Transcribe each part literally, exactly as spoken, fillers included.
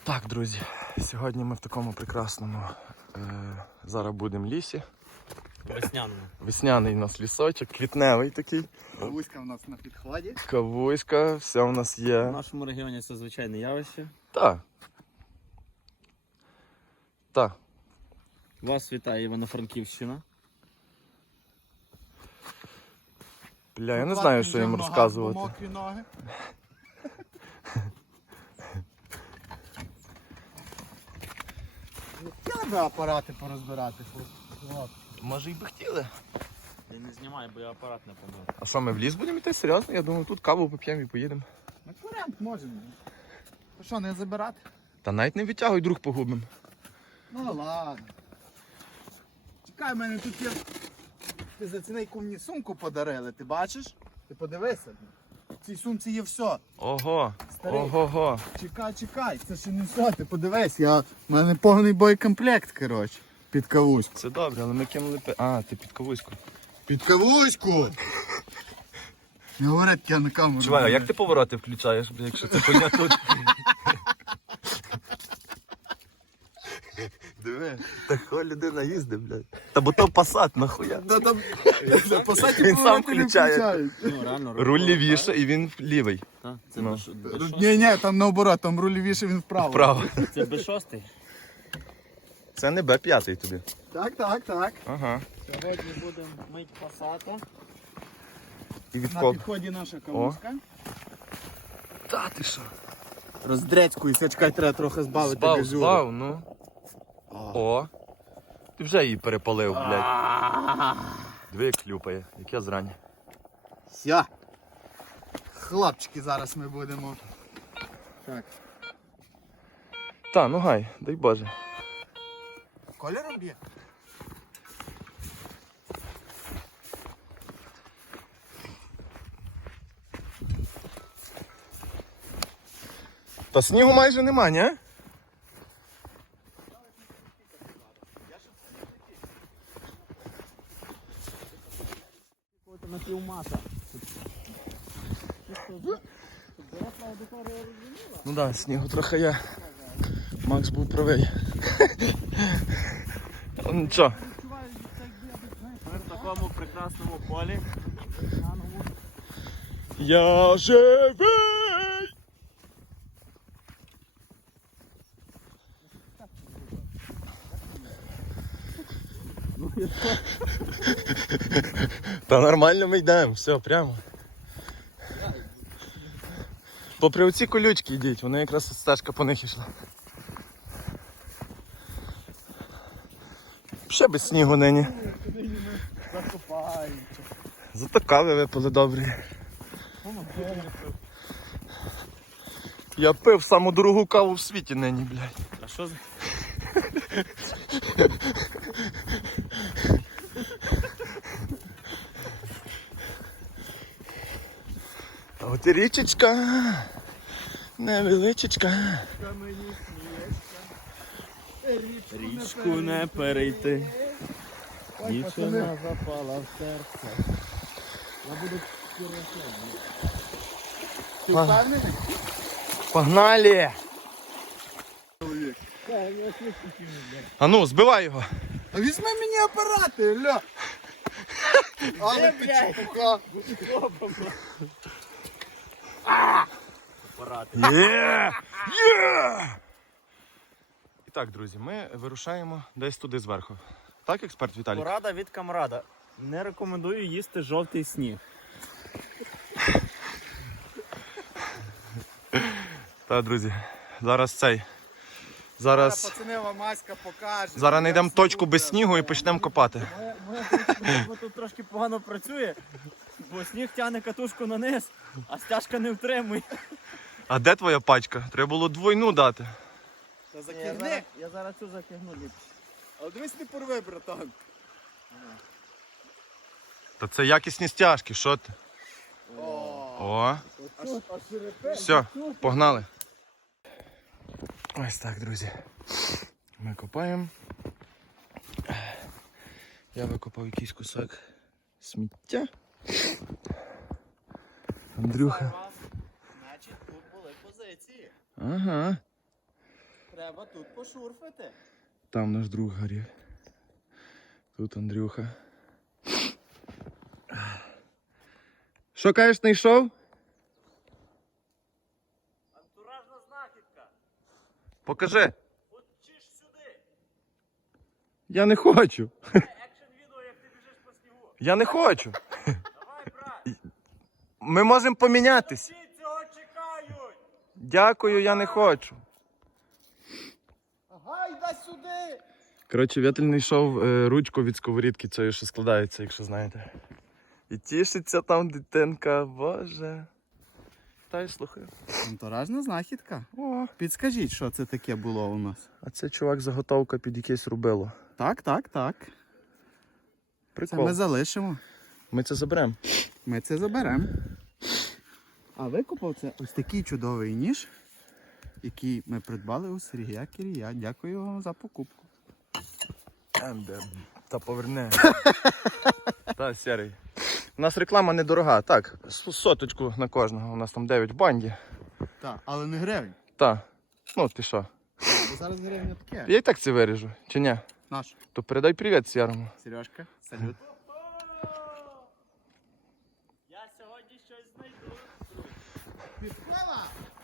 Так, друзі, сьогодні ми в такому прекрасному е, зараз будемо лісі. Весняному. Весняний у нас лісочок, квітневий такий. Кавуська в нас на підході. Кавуська, все у нас є. В нашому регіоні це звичайне явище. Так. Так. Вас вітає Івано-Франківщина. Бля, я не знаю, що їм розказувати. Мокрі ноги. Хотіли би апарати порозбирати? От. Може і би хотіли. Я не знімаю, бо я апарат не помив. А що, ми в ліс будемо йти? Серйозно? Я думаю, тут каву поп'ємо і поїдемо. На варіант можемо. То що, не забирати? Та навіть не відтягуй, друг погубимо. Ну ладно. Чекай, в мене тут є... Ти за цінейку мені сумку подарили, ти бачиш? Ти подивися. В цій сумці є все. Ого, Старий. ого-го. Чекай, чекай, це ще не все, ти подивись, я... в мене повний боєкомплект, коротше, під кавуську. Це добре, але ми кинули пи... А, ти під кавуську. Під кавуську! Не говорить, я на камеру. Чувак, а як ти повороти включаєш, якщо це коня тут? Диви, така людина їздить, блядь. Та бо то пасат, нахуя. Да, там... Він сам включає. Ну, реально. Руль лівіше і він лівий. Так, це Ну. без, без шостий. Ні, ні, там наоборот, там руль лівіше, він вправо. Вправо. Це без шостий. Це не Б п'ять тобі. Так, так, так. Ага. Сьогодні будемо мить пасата. І На відкоп. підході наша кавуська. Та ти що? Роздрецькується, чекай, треба трохи збавити Збав, газюру. збав, ну. О. Ти вже її перепалив, блядь. Диви, як клюпає, яке зрання. Все. Хлопчики, зараз ми будемо. Так. Та, ну гай, дай Боже. Кольором б'є? Та снігу майже нема, ні? На півмата. Ну да, снігу трохи є. Макс був правий. Ну нічого. Ми в такому прекрасному полі. Я живий! Та нормально ми йдемо, все, прямо. Попри оці колючки йдіть, вони якраз стежка по них йшла. Ще без снігу нині. Зато кави випили добрі. Я пив саму дорогу каву в світі нині, блядь. А що з... А от і річечка, невеличечка. Річку не перейти. Дівчина запала в серце. Я буду Ти впевнений? Погнали! А ну, збивай його. А візьми мені апарати, ля. Але ти чепуха. Є! Є! І так, друзі, ми вирушаємо десь туди зверху. Так, експерт Віталій? Порада від камрада. Не рекомендую їсти жовтий сніг. Так, друзі, зараз цей. Зараз, Пацанева маська покаже. зараз знайдемо точку без снігу і почнемо копати. Моя, моя тут, тут трошки погано працює, бо сніг тягне катушку на низ, а стяжка не втримує. А де твоя пачка? Треба було двойну дати. Та Я закигни. зараз, я зараз цю закигну ліпше. Але дивись, не порви, братан. Та це якісні стяжки, що ти? О. О, А шерепе? все, погнали. Ось так, друзі. Ми копаємо. Я викопав якийсь кусок сміття. Андрюха. Значить, тут були позиції. Ага. треба тут пошурфити. Там наш друг горів. Тут Андрюха. Що кажеш, знайшов? Антуражна знахідка. Покажи. От чиш сюди. Я не хочу. Екшн відео, як ти біжиш по снігу. Я не хочу. Давай, брат. Ми можемо помінятись. Всі цього чекають. Дякую, я не хочу. Ага, йди сюди! Коротше, Вєтель знайшов е, ручку від сковорідки цієї, що складається, якщо знаєте. І тішиться там дитинка, боже. Та й слухаю. Антуражна знахідка. О, Підскажіть, що це таке було у нас? а це, чувак, заготовка під якесь рубило. Так, так, так. Це Прикол. ми Ми, залишимо. це заберемо. Ми це заберемо. А викупав це ось такий чудовий ніж, який ми придбали у Сергія Кирія. Дякую вам за покупку. Емде, та поверне. Та, сірий. У нас реклама недорога. Так, с- соточку на кожного. У нас там дев'ять в банді. Так, але не гривень. Та. Ну, ти що? Бо зараз гривня таке. Я і так це виріжу, чи ні? Наш. То передай привіт Сірому. Сережка, салют. Я сьогодні щось знайду. Підкола!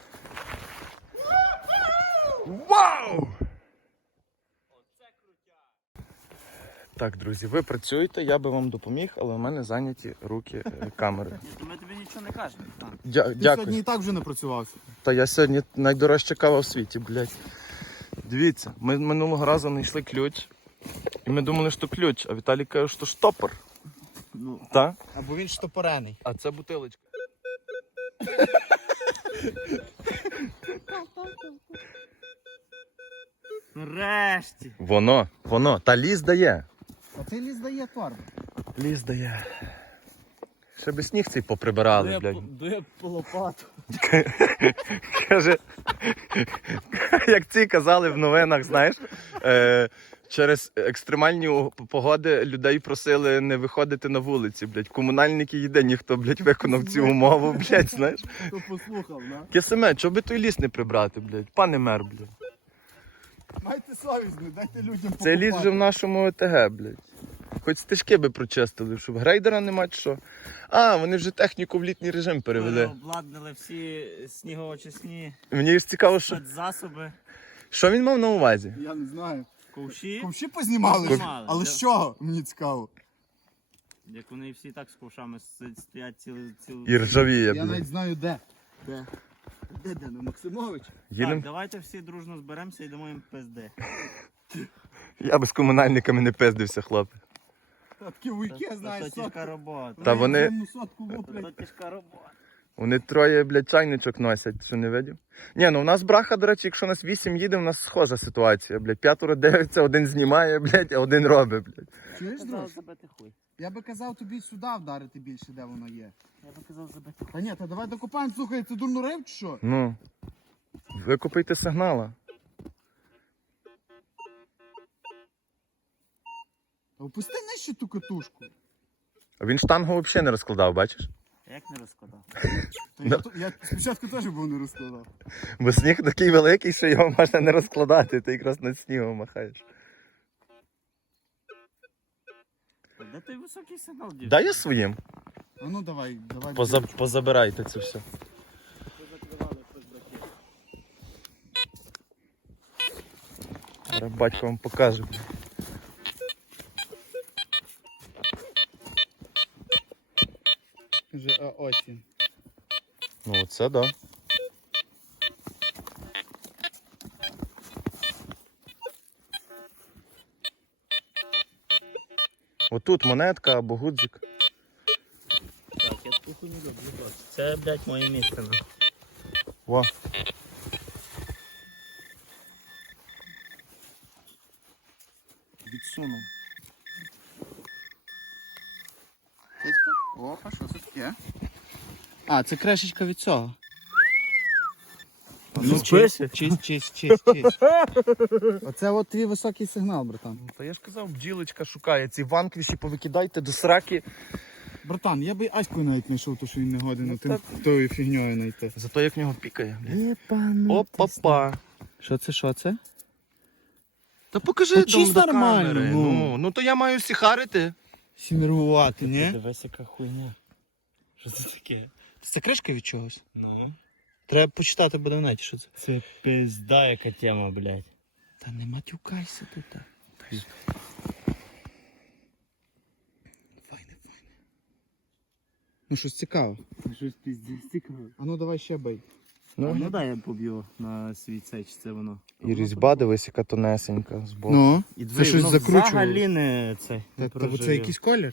Вау! Оце крутя. Так, друзі, ви працюєте, я би вам допоміг, але в мене зайняті руки е, камери. Ми тобі нічого не кажемо. Дя- Ти дякую. сьогодні і так вже не працювався. Та я сьогодні найдорожча кава в світі, блядь. Дивіться, ми минулого разу знайшли ключ. І ми думали, що ключ, а Віталій каже, що штопор. Ну, Та? або він штопорений. А це бутилочка. Нарешті. Воно, воно. Та ліс дає. А ти ліс дає торбу. Ліс дає. Ще би сніг цей поприбирали, блядь. Дує по лопату. Каже, як ці казали в новинах, знаєш, е, через екстремальні у- погоди людей просили не виходити на вулиці, блядь. Комунальники їде, ніхто, блядь, виконав цю умову, блядь, знаєш. Хто послухав, на? Кисиме, чого би той ліс не прибрати, блядь? Пане мер, блядь. Майте совість, не дайте людям Це ліс вже в нашому ОТГ, блядь. Хоч стежки би прочистили, щоб грейдера нема чи що. А, вони вже техніку в літній режим перевели. Обладнали всі снігоочисні Мені ж цікаво, що, засоби, що він мав на увазі. Я не знаю. ковші. Ковші познімали? Познімали, Але да. з чого? Мені цікаво. Як вони всі так з ковшами с- стоять цілу цілу. І ржавіє, Я блядь. навіть знаю де. Де? Де, де? На Максимович? Так, Їдем. давайте всі дружно зберемося і дамо їм пизди. Я би з комунальниками не пиздився, хлопці. Та такі вуйки, Це знаєш, тяжка сотку. робота. Та вони- Вони сотку Це луплять. тяжка робота. Вони троє, блядь, чайничок носять, що не видів? Ні, ну у нас браха, до речі, якщо нас вісім їде, у нас схожа ситуація, блядь. П'ятеро дивиться, один знімає, блядь, а один робить, блядь. Чуєш, Казав друж? забити хуй. Я би казав тобі сюди вдарити більше, де воно є. Я би казав забити хуй. Та ні, та давай докопаємо, слухай, ти дурно рив чи що? Ну, викупайте сигнала. Та опусти нижче ту катушку. А він штангу взагалі не розкладав, бачиш? Як не розкладав? Та я, то- я спочатку теж був не розкладав. Бо сніг такий великий, що його можна не розкладати, ти якраз над снігом махаєш. Де той високий сигнал дів? Дай я своїм. А ну давай, давай. Поза... Позабирайте це все. Зараз батько вам покаже. Вже а, осінь. Ну оце да. Отут монетка або гудзик. Так, я таку хуйню люблю. Це, блядь, моє місце. ну. Во. Відсунув. Опа, що це таке? А, це кришечка від цього. Ну, пише. чисть, чисть, чисть, чисть. Оце от твій високий сигнал, братан. Та я ж казав, бджілочка шукає. Ці ванквіші повикидайте до сраки. Братан, я би Аську навіть знайшов, то що він не годен Ну, ну, тим так. тою фігньою знайти. Зато як в нього пікає. Епану. Опа-па. Що це, що це? Та покажи Та дом чись до нормально, камери. ну. Ну, ну то я маю сіхарити. Сінергувати, ні? Дивись, яка хуйня. Що це таке? Це кришка від чогось. Ну. Треба почитати буде в неті, що це. Це пизда яка тема, блядь. Та не матюкайся тут. Та. Файне, файне. Ну щось цікаве. Щось пиздець цікаве. А ну давай ще бей. Ну, ну дай я поб'ю на свій цей, чи це воно. І різьба, дивись, яка тонесенька збоку. Ну, І це щось закручувало. взагалі не це. Та, не та, проживе. це якийсь колір?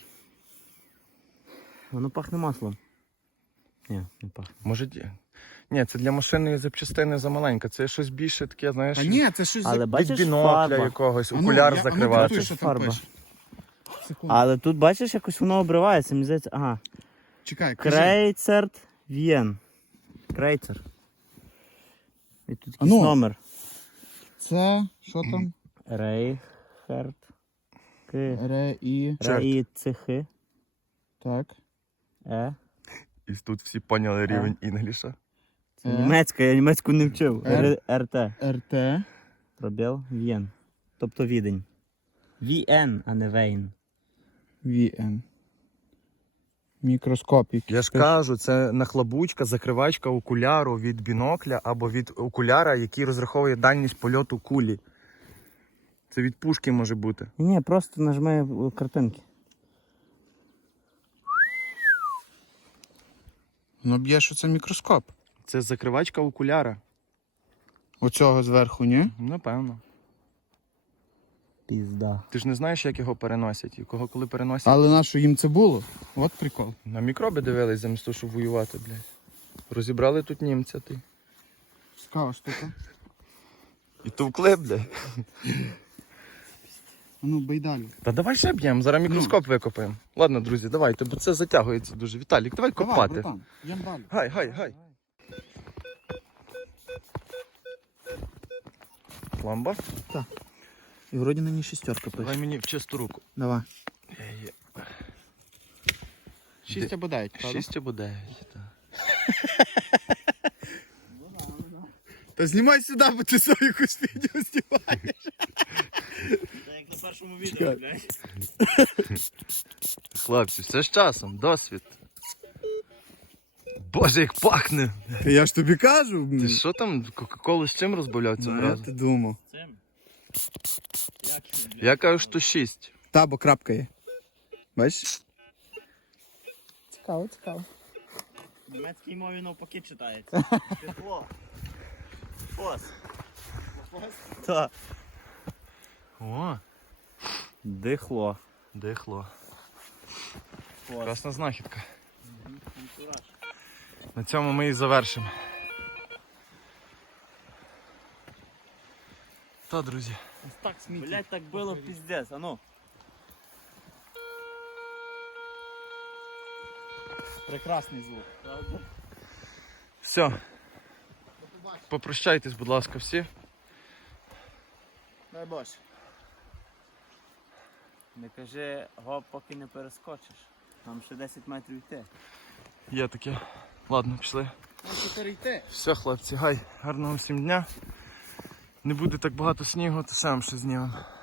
Воно пахне маслом. Ні, не пахне. Може, ді- ні, це для машини запчастини замаленька. Це щось більше таке, знаєш, Та ні, це щось Але за... від бачиш, бінокля фарба. якогось, А ну, окуляр я- а ну, закривати. диктуй, що там Фарба. пише. Секунду. Але тут бачиш, якось воно обривається, мені здається. Ага. Чекай, кажи. Крейцерт В'єн. Крейцер. І тут якийсь ну. номер. Це, що там? Рейхерт. Ки. Ре, і... Чорт. Рейцехи. Так. Е. І тут всі поняли рівень інгліша. Це Е. німецька, я німецьку не вчив. Р. Р- РТ. РТ. Пробіл В'єн. Тобто відень. В'єн, а не Вейн. ВН. Мікроскопік. Я ж кажу, це нахлобучка, закривачка окуляру від бінокля або від окуляра, який розраховує дальність польоту кулі. Це від пушки може бути. Ні, просто нажми е, картинки. Ну б'є, що це мікроскоп. Це закривачка окуляра. Оцього зверху, ні? Напевно. Пізда. Ти ж не знаєш, як його переносять, і кого коли переносять. Але на що їм це було? От прикол. На мікроби дивились замість того, щоб воювати, блядь. Розібрали тут німця, ти. Цікава штука. І товкли, блядь. А ну, бей далі. Та давай ще б'ємо, зараз мікроскоп викопаємо. Ладно, друзі, давайте, бо це затягується дуже. Віталік, давай Давай, копати. братан, йдем далі. Гай, гай, гай. Ламба. І вроді на ній шістерка пише. Давай мені в чисту руку. Давай. Є. Шість або дев'ять, правда? Шість або дев'ять, так. Та знімай сюди, бо ти свою якусь відео знімаєш. Це як на першому відео, блядь. Хлопці, все з часом, досвід. Боже, як пахне! Та я ж тобі кажу. Ти що там, кока-колу з чим розбавляв цього Ну, разу? ти думав. Цим? Як це, блядь? Я кажу, що шість. Та, бо крапка є. Бачиш? Цікаво, цікаво. В німецькій мові навпаки читається. Тепло. Фос. Так. О, Дихло. дихло. Фос. Красна знахідка. Антураж. На цьому ми і завершимо. Та, друзі. Так, блядь, так було піздець, а ну. Прекрасний звук. Правда? Все. Попрощайтесь, будь ласка, всі. Дай Боже. Не кажи, гоп, поки не перескочиш. Нам ще десять метрів йти. Є таке. Ладно, пішли. Можете перейти. Все, хлопці, гай. Гарного всім дня. Не буде так багато снігу, то сам ще знімемо.